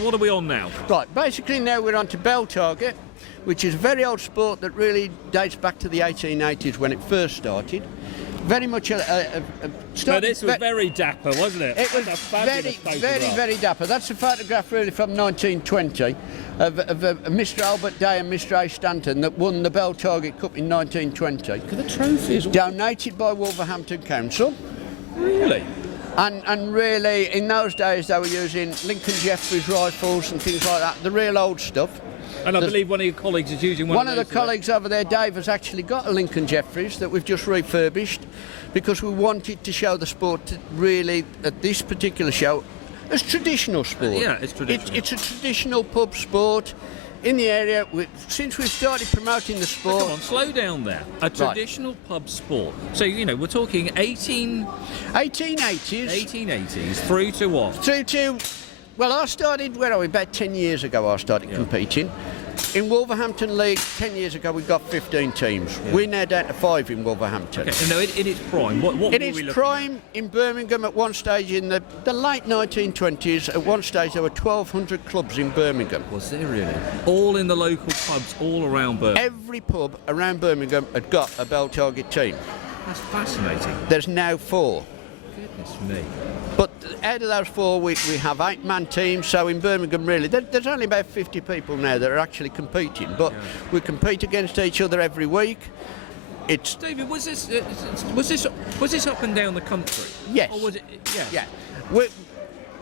what are we on now? Right, basically now we're on to bell target, which is a very old sport that really dates back to the 1880s when it first started. Very much this was very dapper, wasn't it? It was very dapper. That's a photograph really from 1920 of Mr. Albert Day and Mr. A. Stanton that won the Bell Target Cup in 1920. Look at the trophies. Donated by Wolverhampton Council. Really? And really, in those days, they were using Lincoln Jeffries rifles and things like that, the real old stuff. And I believe one of your colleagues is using one of the colleagues over there, Dave, has actually got a Lincoln Jeffries that we've just refurbished because we wanted to show the sport to really, at this particular show, as traditional sport. Yeah, it's traditional. It's a traditional pub sport in the area. Since we've started promoting the sport... Come on, slow down there. A traditional pub sport. So, you know, we're talking 1880s. 1880s, through to what? Through to... Well, I started, where are we, about 10 years ago I started competing. In Wolverhampton League, 10 years ago, we got 15 teams. Yeah. We're now down to 5 in Wolverhampton. Okay, no, in its prime, what in its prime, in Birmingham, at one stage in the late 1920s, at one stage there were 1,200 clubs in Birmingham. Was there really? All in the local pubs, all around Birmingham? Every pub around Birmingham had got a bell target team. That's fascinating. There's now 4. Goodness me. But out of those 4, we have 8-man teams, so in Birmingham really, there's only about 50 people now that are actually competing, but we compete against each other every week. It's David, was this up and down the country? Yes. Or was it? Yeah.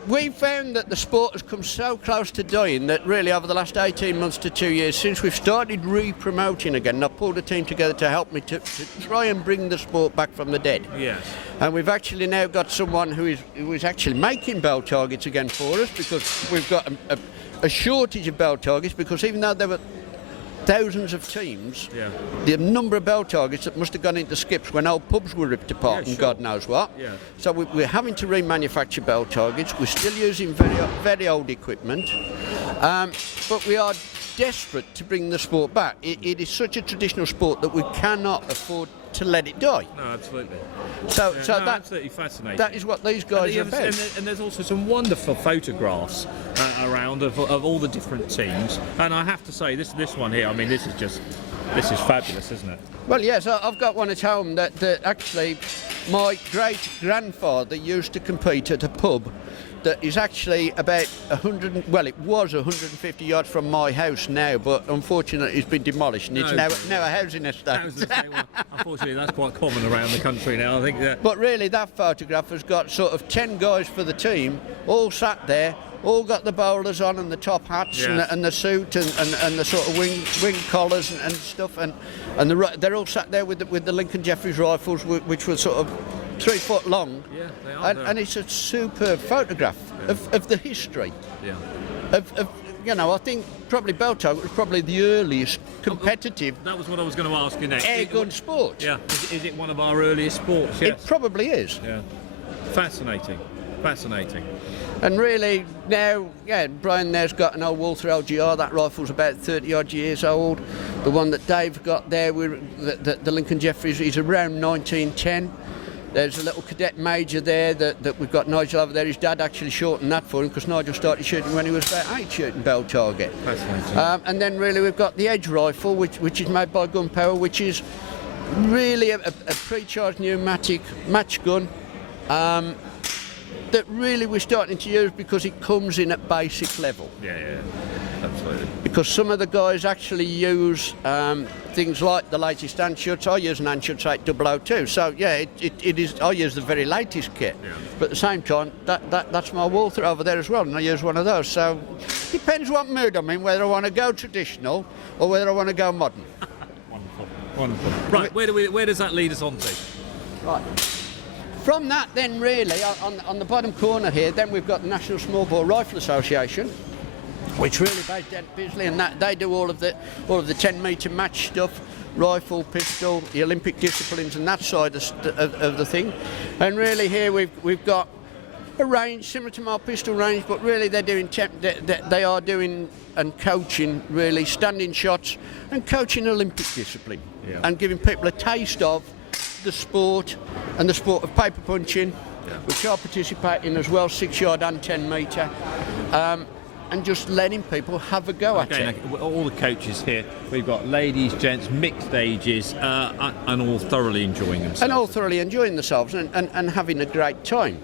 We found that the sport has come so close to dying that really over the last 18 months to 2 years, since we've started re-promoting again, and I pulled a team together to help me to try and bring the sport back from the dead. Yes. And we've actually now got someone who is actually making bell targets again for us, because we've got a shortage of bell targets, because even though there were thousands of teams, the number of bell targets that must have gone into skips when old pubs were ripped apart and God knows what. Yeah. So we're having to remanufacture bell targets. We're still using very old equipment, but we are desperate to bring the sport back. It is such a traditional sport that we cannot afford to let it die. No, absolutely. So that's absolutely fascinating. That is what these guys are about. And there's also some wonderful photographs around of all the different teams. And I have to say, this one here, I mean, this is fabulous, isn't it? Well, yes, I've got one at home that actually my great-grandfather used to compete at a pub that is actually about 100, well, it was 150 yards from my house now, but unfortunately it's been demolished and it's now a housing estate. Unfortunately, that's quite common around the country now, I think. That. But really, that photograph has got sort of 10 guys for the team, all sat there, all got the bowlers on and the top hats and the suit and the sort of wing collars and stuff, and they're all sat there with the Lincoln Jeffries rifles, which were sort of 3 foot long. Yeah, they are. And it's a superb photograph of the history. Yeah. Of you know, I think probably bell target was probably the earliest competitive. That was what I was going to ask you next. Airgun sport. Yeah. Is it one of our earliest sports? Yes. It probably is. Yeah. Fascinating. And really now, Brian there's got an old Walther LGR. That rifle's about 30 odd years old. The one that Dave got there, the Lincoln Jeffries, is around 1910. There's a little cadet major there that we've got Nigel over there. His dad actually shortened that for him because Nigel started shooting when he was about 8, shooting bell target. And then really we've got the Edge rifle, which is made by Gunpowder, which is really a pre-charged pneumatic match gun that really we're starting to use because it comes in at basic level. Yeah, absolutely. Because some of the guys actually use things like the latest Anschutz. I use an Anschutz 8002, so it is. I use the very latest kit, but at the same time, that's my Walther over there as well, and I use one of those. So depends what mood I'm in, whether I want to go traditional or whether I want to go modern. Wonderful. Right, where does that lead us on to? Right. From that, then really on the bottom corner here, then we've got the National Small Bore Rifle Association, which really based out of Bisley, and that they do all of the 10-metre match stuff, rifle, pistol, the Olympic disciplines, and that side of the thing. And really here we've got a range similar to my pistol range, but really they are doing and coaching really standing shots and coaching Olympic discipline, and giving people a taste of the sport and the sport of paper punching, which I participate in as well, 6 yard and 10 metre. and just letting people have a go at it. All the coaches here, we've got ladies, gents, mixed ages, and all thoroughly enjoying themselves. And all thoroughly enjoying themselves and having a great time.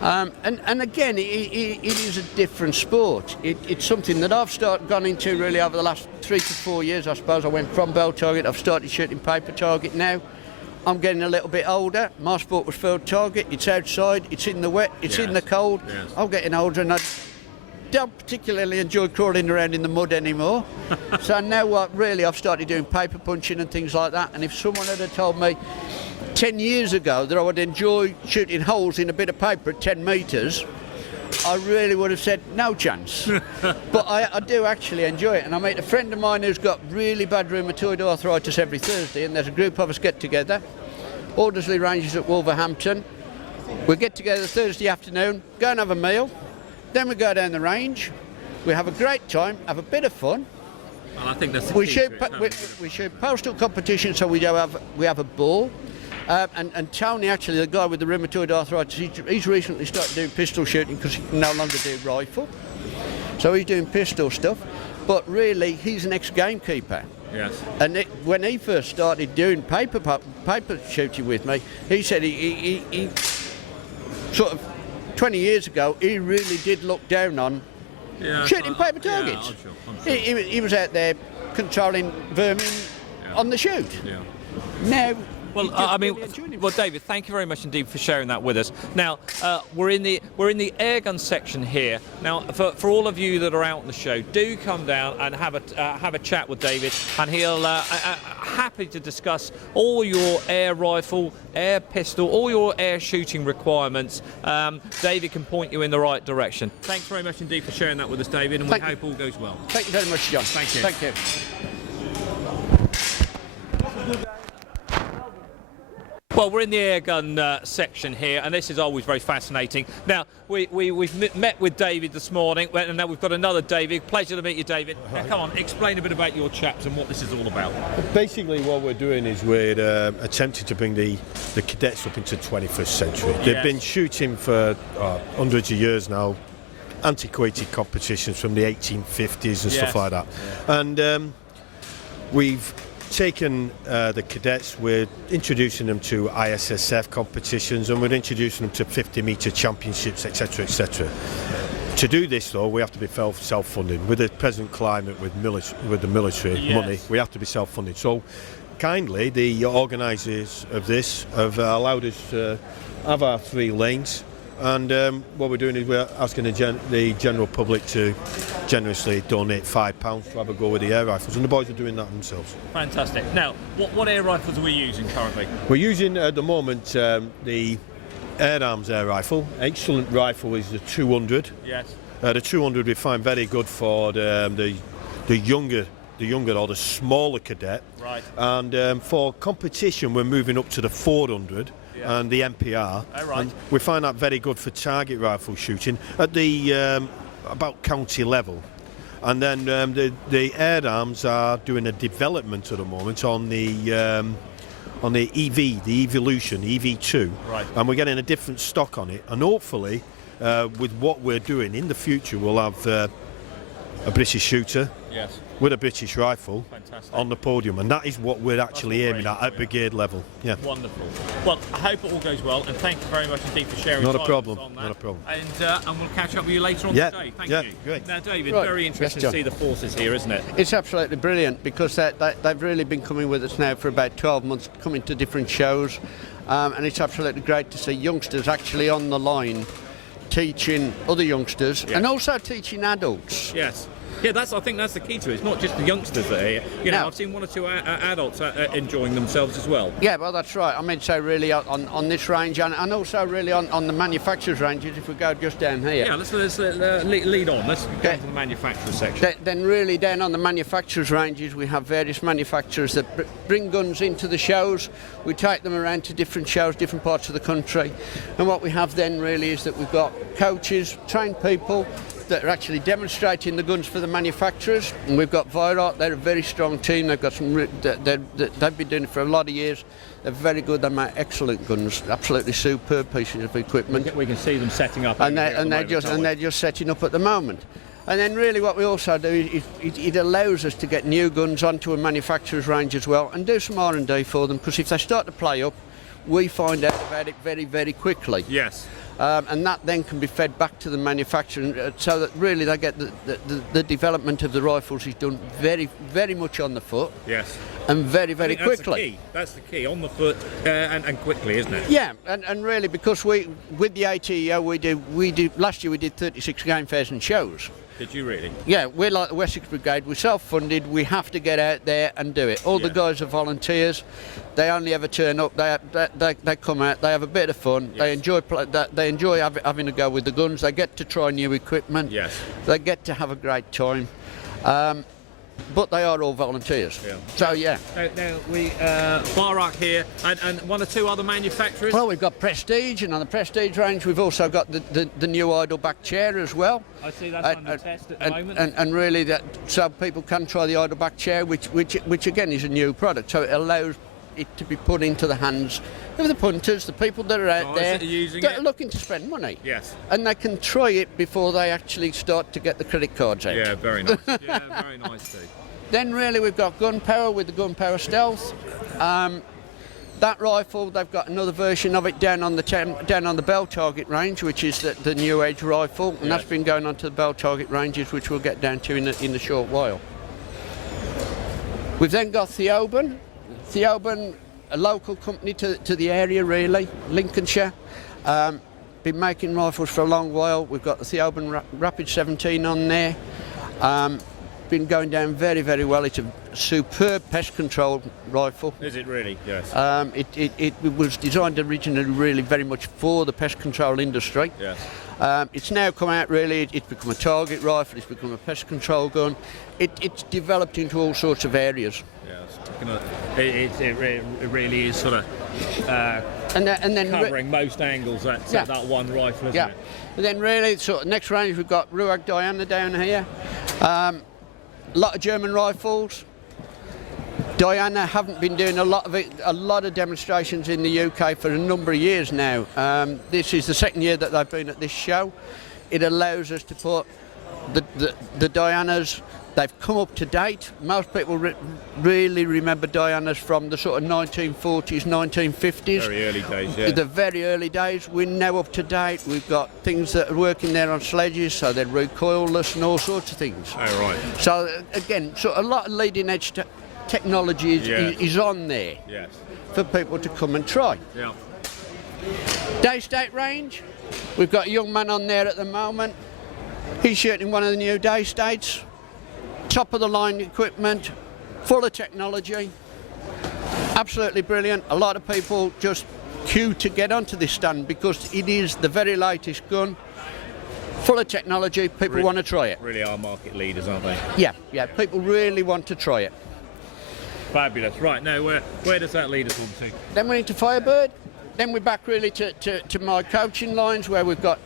And again, it is a different sport. It's something that I've gone into really over the last 3 to 4 years, I suppose. I went from bell target, I've started shooting paper target now. I'm getting a little bit older. My sport was field target. It's outside, it's in the wet, it's in the cold. Yes. I'm getting older and I don't particularly enjoy crawling around in the mud anymore. So now I've started doing paper punching and things like that. And if someone had told me 10 years ago that I would enjoy shooting holes in a bit of paper at 10 metres, I really would have said no chance. But I do actually enjoy it, and I meet a friend of mine who's got really bad rheumatoid arthritis every Thursday, and there's a group of us get together. Aldersley Ranges at Wolverhampton. We get together Thursday afternoon, go and have a meal, then we go down the range, we have a great time, have a bit of fun. And I think that's the we key shoot to it, we shoot postal competitions, so we have a ball. And Tony, actually, the guy with the rheumatoid arthritis, he's recently started doing pistol shooting because he can no longer do rifle. So he's doing pistol stuff. But really, he's an ex-gamekeeper. Yes. And when he first started doing paper shooting with me, he said he sort of 20 years ago, he really did look down on shooting paper targets. Yeah, I'm sure. He was out there controlling vermin on the shoot. Yeah. Now, well, David, thank you very much indeed for sharing that with us. Now, we're in the airgun section here. Now, for all of you that are out on the show, do come down and have a chat with David, and he'll happy to discuss all your air rifle, air pistol, all your air shooting requirements. David can point you in the right direction. Thanks very much indeed for sharing that with us, David, and we hope all goes well. Thank you very much, John. Thank you. Thank you. Well, we're in the airgun section here, and this is always very fascinating. Now, we've met with David this morning, and now we've got another David. Pleasure to meet you, David. Now, come on, explain a bit about your chaps and what this is all about. Basically, what we're doing is we're attempting to bring the cadets up into the 21st century. They've been shooting for hundreds of years now, antiquated competitions from the 1850s and stuff like that. Yeah. And we've taken the cadets, we're introducing them to ISSF competitions, and we're introducing them to 50-metre championships, etc, etc. To do this, though, we have to be self-funded. With the present climate with the military money, we have to be self-funded. So kindly, the organisers of this have allowed us to have our 3 lanes. And what we're doing is we're asking the general public to generously donate £5 to have a go with the air rifles, and the boys are doing that themselves. Fantastic. Now, what air rifles are we using currently? We're using at the moment the Air Arms air rifle. Excellent rifle is the 200. Yes. The 200 we find very good for the younger or the smaller cadet. Right. And for competition, we're moving up to the 400. And the MPR, and we find that very good for target rifle shooting at the about county level. And then the Air Arms are doing a development at the moment on the EV, the Evolution, EV2, and we're getting a different stock on it. And hopefully, with what we're doing in the future, we'll have a British shooter. Yes. With a British rifle. Fantastic. On the podium, and that is what we're actually aiming at brigade level. Yeah. Wonderful. Well, I hope it all goes well, and thank you very much indeed for sharing. Not a problem. On that. Not a problem. And we'll catch up with you later on today. Thank you. Great. Now, David, very interesting to see the forces here, isn't it? It's absolutely brilliant because they've really been coming with us now for about 12 months, coming to different shows, and it's absolutely great to see youngsters actually on the line teaching other youngsters and also teaching adults. Yes. Yeah, I think that's the key to it. It's not just the youngsters that are here. You know, I've seen 1 or 2 adults enjoying themselves as well. Yeah, well, that's right. I mean, so really on this range and also really on the manufacturers' ranges, if we go just down here. Yeah, let's lead on. Let's go to the manufacturers section. Then really down on the manufacturers' ranges, we have various manufacturers that bring guns into the shows. We take them around to different shows, different parts of the country. And what we have then really is that we've got coaches, trained people, that are actually demonstrating the guns for the manufacturers, and we've got Virot. They're a very strong team. They've got some. They've been doing it for a lot of years. They're very good. They make excellent guns. Absolutely superb pieces of equipment. We can see them setting up. And they're just setting up at the moment. And then really what we also do is it allows us to get new guns onto a manufacturer's range as well and do some R&D for them, because if they start to play up, we find out about it very, very quickly. Yes. And that then can be fed back to the manufacturer, so that really they get the development of the rifles is done very, very much on the foot. Yes. And very, very quickly. That's the key, on the foot and quickly, isn't it? Yeah, and really because with the ATEO we do last year we did 36 game fairs and shows. Did you really? Yeah, we're like the Wessex Brigade, we're self-funded, we have to get out there and do it. All the guys are volunteers, they only ever turn up, they come out, they have a bit of fun, they enjoy having a go with the guns, they get to try new equipment, they get to have a great time. But they are all volunteers. Yeah. So yeah. Now we Barak here, and one or two other manufacturers. Well, we've got Prestige, and on the Prestige range, we've also got the new idle back chair as well. I see that's under test at the moment. And really, that so people can try the idle back chair, which again is a new product. So it allows it to be put into the hands of the punters, the people that are out there that are looking to spend money. Yes. And they can try it before they actually start to get the credit cards out. Yeah, very nice. Yeah, very nice too. Then really we've got gunpowder with the gunpowder stealth. That rifle, they've got another version of it down on the bell target range, which is the new age rifle, and that's been going on to the bell target ranges, which we'll get down to in a short while. We've then got Theoban. Theoban, a local company to the area really, Lincolnshire. Been making rifles for a long while. We've got the Theoban Rapid 17 on there. Been going down very, very well. It's a superb pest control rifle. Is it really? Yes. It was designed originally really very much for the pest control industry. Yes. It's now come out really, it's become a target rifle, it's become a pest control gun. It's developed into all sorts of areas. Yes. It really is sort of and then covering most angles, that one rifle, isn't it? And then really, so next range we've got Ruag Diana down here. A lot of German rifles. Diana haven't been doing a lot of demonstrations in the UK for a number of years now. This is the second year that they've been at this show. It allows us to put the Dianas. They've come up to date. Most people really remember Dianas from the sort of 1940s, 1950s. Very early days, yeah. The very early days. We're now up to date. We've got things that are working there on sledges, so they're recoilless and all sorts of things. Oh, right. So again, so a lot of leading edge technology is on there for people to come and try. Yeah. Day state range. We've got a young man on there at the moment. He's shooting one of the new day states. Top of the line equipment, full of technology, absolutely brilliant. A lot of people just queue to get onto this stand because it is the very latest gun, full of technology. People want to try it. Really are market leaders, aren't they? Yeah, people really want to try it. Fabulous. Right, now where does that lead us on to? Then we're into Firebird. Then we're back really to my coaching lines, where we've got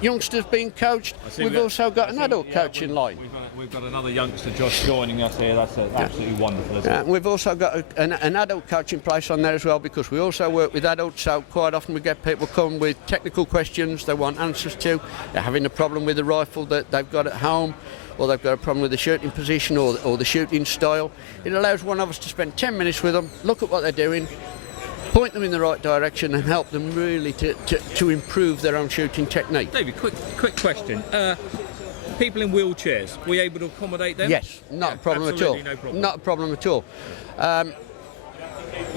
youngsters being coached. We've also got an adult coaching line. We've got another youngster, Josh, joining us here. That's absolutely wonderful, isn't it? We've also got an adult coaching place on there as well, because we also work with adults, so quite often we get people come with technical questions they want answers to. They're having a problem with the rifle that they've got at home, or they've got a problem with the shooting position or the shooting style. It allows one of us to spend 10 minutes with them, look at what they're doing, point them in the right direction and help them really to improve their own shooting technique. David, quick question. People in wheelchairs, were you able to accommodate them? Yes, not a problem at all. No problem. Not a problem at all.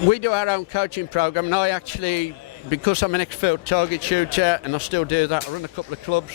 We do our own coaching program, and I actually, because I'm an ex-field target shooter and I still do that, I run a couple of clubs.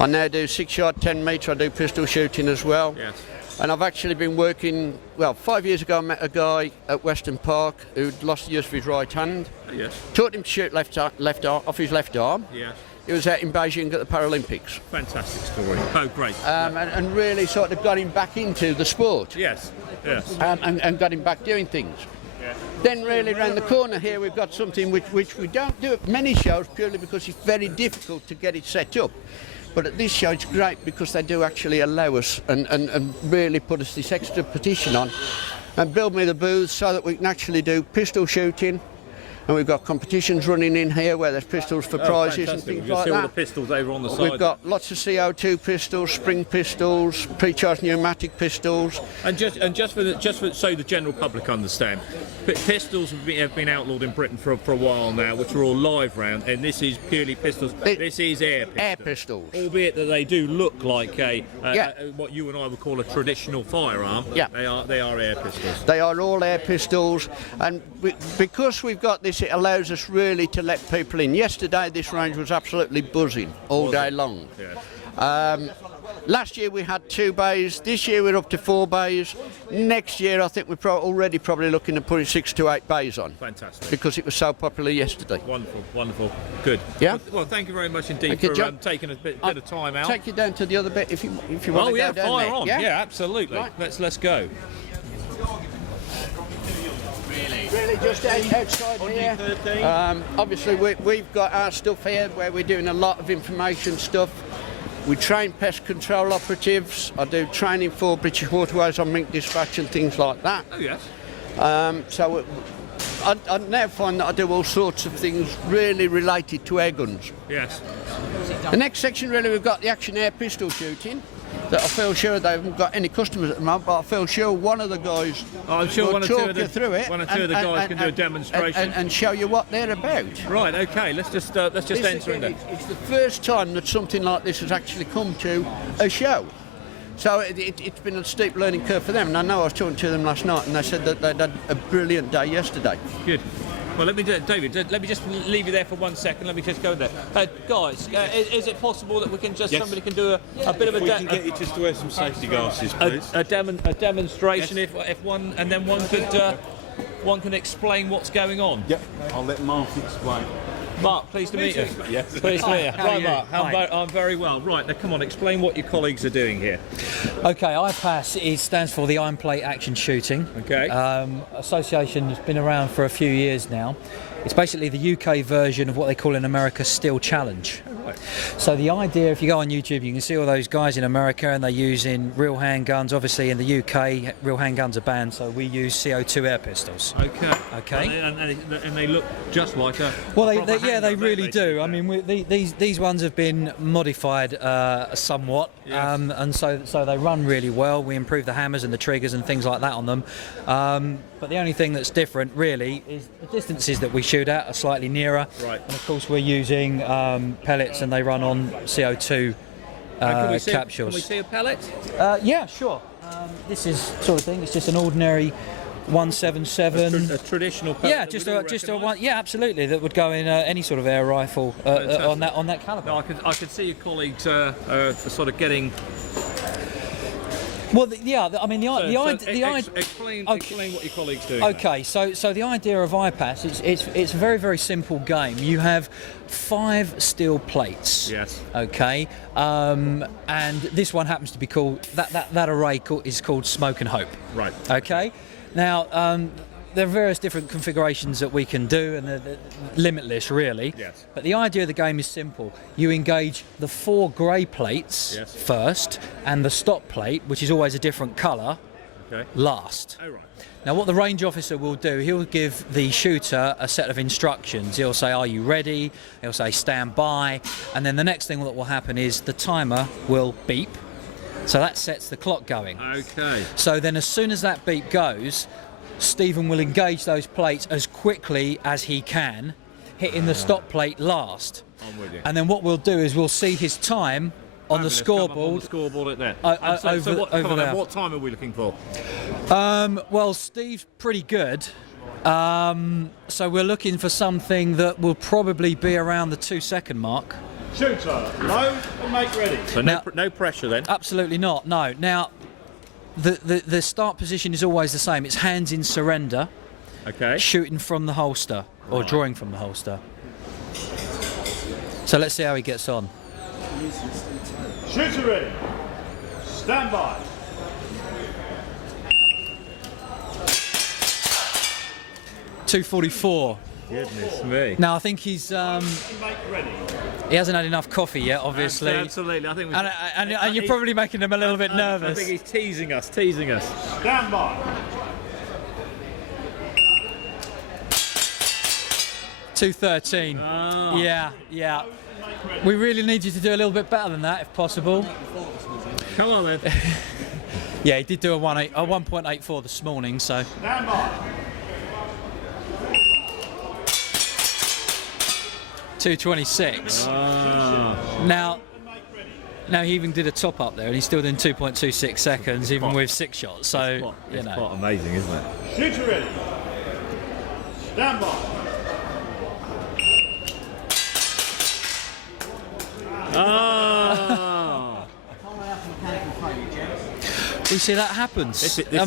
I now do 6-yard, 10 metre, I do pistol shooting as well. Yes. And I've actually been working, 5 years ago I met a guy at Weston Park who'd lost the use of his right hand. Yes. Taught him to shoot off his left arm. Yes. He was out in Beijing at the Paralympics. Fantastic story. Oh, great. And really sort of got him back into the sport. Yes, yes. And got him back doing things. Yeah. Then really round the corner here we've got something which we don't do at many shows purely because it's very difficult to get it set up. But at this show it's great because they do actually allow us and really put us this extra petition on and build me the booth so that we can actually do pistol shooting, and we've got competitions running in here where there's pistols for prizes and things You'll like see all the that. pistols over on the side. We've got lots of CO2 pistols, spring pistols, pre-charged pneumatic pistols. And just for so the general public understand, pistols have been outlawed in Britain for a while now, which are all live round, and this is purely pistols. This is air pistols. Air pistols. Albeit that they do look like what you and I would call a traditional firearm. Yeah. They are air pistols. They are all air pistols, and because we've got this, it allows us really to let people in. Yesterday, this range was absolutely buzzing all day long. Yeah. Last year we had 2 bays. This year we're up to 4 bays. Next year I think we're already probably looking at putting 6 to 8 bays on. Fantastic. Because it was so popular yesterday. Wonderful, wonderful, good. Yeah. Well, thank you very much indeed Thank you, for John. taking a bit of time out. Take you down to the other bit if you want to go down fire there. on. Yeah, absolutely. Right. Let's go. Really just outside here. Obviously we've got our stuff here where we're doing a lot of information stuff. We train pest control operatives. I do training for British Waterways on mink dispatch and things like that. Oh yes. So I now find that I do all sorts of things really related to air guns. Yes. The next section really we've got the action air pistol shooting. That I feel sure they haven't got any customers at the moment, but I feel sure one of the guys I'm sure will one or two talk of you through it. one or two of the guys can do a demonstration and show you what they're about. Right. Okay. Let's just enter in there. It's the first time that something like this has actually come to a show. So it's been a steep learning curve for them. And I know I was talking to them last night, and they said that they'd had a brilliant day yesterday. Good. Well, David, let me just leave you there for 1 second. Let me just go there. Guys, is it possible that we can somebody can do a bit of a... We can get you just to wear some safety glasses, please. A demonstration, if one, and then one can explain what's going on. Yep, I'll let Mark explain. Mark, pleased to meet you. Yes. Pleased to meet you. How are Right, you? Mark, Hi. I'm very well. Right, now come on, explain what your colleagues are doing here. Okay, IPAS, it stands for the Iron Plate Action Shooting. Okay. Association has been around for a few years now. It's basically the UK version of what they call in America Steel Challenge. Right. So the idea, if you go on YouTube, you can see all those guys in America and they're using real handguns. Obviously in the UK, real handguns are banned, so we use CO2 air pistols. Okay. Okay. And they look just like a... Well, a proper they handgun, really don't do. they? I mean, these ones have been modified somewhat, Yes. and so they run really well. We improve the hammers and the triggers and things like that on them. But the only thing that's different, really, is the distances that we shoot at are slightly nearer. Right. And of course, we're using pellets, and they run on CO2 capsules. Can we see a pellet? Yeah, sure. This is sort of thing. It's just an ordinary 177. A traditional pellet. Yeah, just a one. Yeah, absolutely. That would go in any sort of air rifle on that calibre. No, I could see your colleagues sort of getting... Well, I mean, Explain Okay. what your colleagues do. Okay, so the idea of IPAS, it's a very, very simple game. You have 5 steel plates. Yes. Okay, and this one happens to be called that array is called Smoke and Hope. Right. Okay, now there are various different configurations that we can do, and they're limitless, really. Yes. But the idea of the game is simple. You engage the 4 grey plates Yes. first, and the stop plate, which is always a different colour, Okay. last. Oh, right. Now, what the range officer will do, he'll give the shooter a set of instructions. He'll say, "Are you ready?" He'll say, "Stand by," and then the next thing that will happen is the timer will beep. So that sets the clock going. Okay. So then, as soon as that beep goes, Stephen will engage those plates as quickly as he can, hitting the stop plate last. I'm with you. And then what we'll do is we'll see his time on the Fabulous. Come up on scoreboard. the scoreboard at there. Over there. What time are we looking for? Well, Steve's pretty good. So we're looking for something that will probably be around the 2-second mark. Shooter, load and make ready. So Now- no pressure then. Absolutely not, no. Now, the start position is always the same. It's hands in surrender, Okay. shooting from the holster, or drawing from the holster. So let's see how he gets on. Shooter ready. Stand by. .244. Goodness me. Now I think he's Make ready. he hasn't had enough coffee yet, obviously. Absolutely. I think we And you're probably making him a little bit I nervous. think he's teasing us. Stand by. 213. Yeah. We really need you to do a little bit better than that, if possible. Come on, then. Yeah, he did do a 1.84 this morning, so. Stand by. 226. Now he even did a top up there, and he's still doing 2.26 seconds, even with 6 shots. So It's quite amazing, isn't it? Shooter ready. Stand by. We see that happens. Now,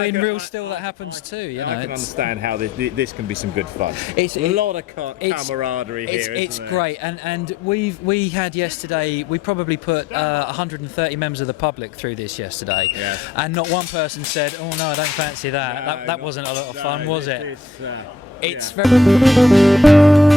in real steel that happens too. You know, I can understand how this can be some good fun. It's a lot of camaraderie here. It's great, and we had yesterday. We probably put 130 members of the public through this yesterday, and not one person said, "Oh no, I don't fancy that." That wasn't a lot of fun, was it? It's very.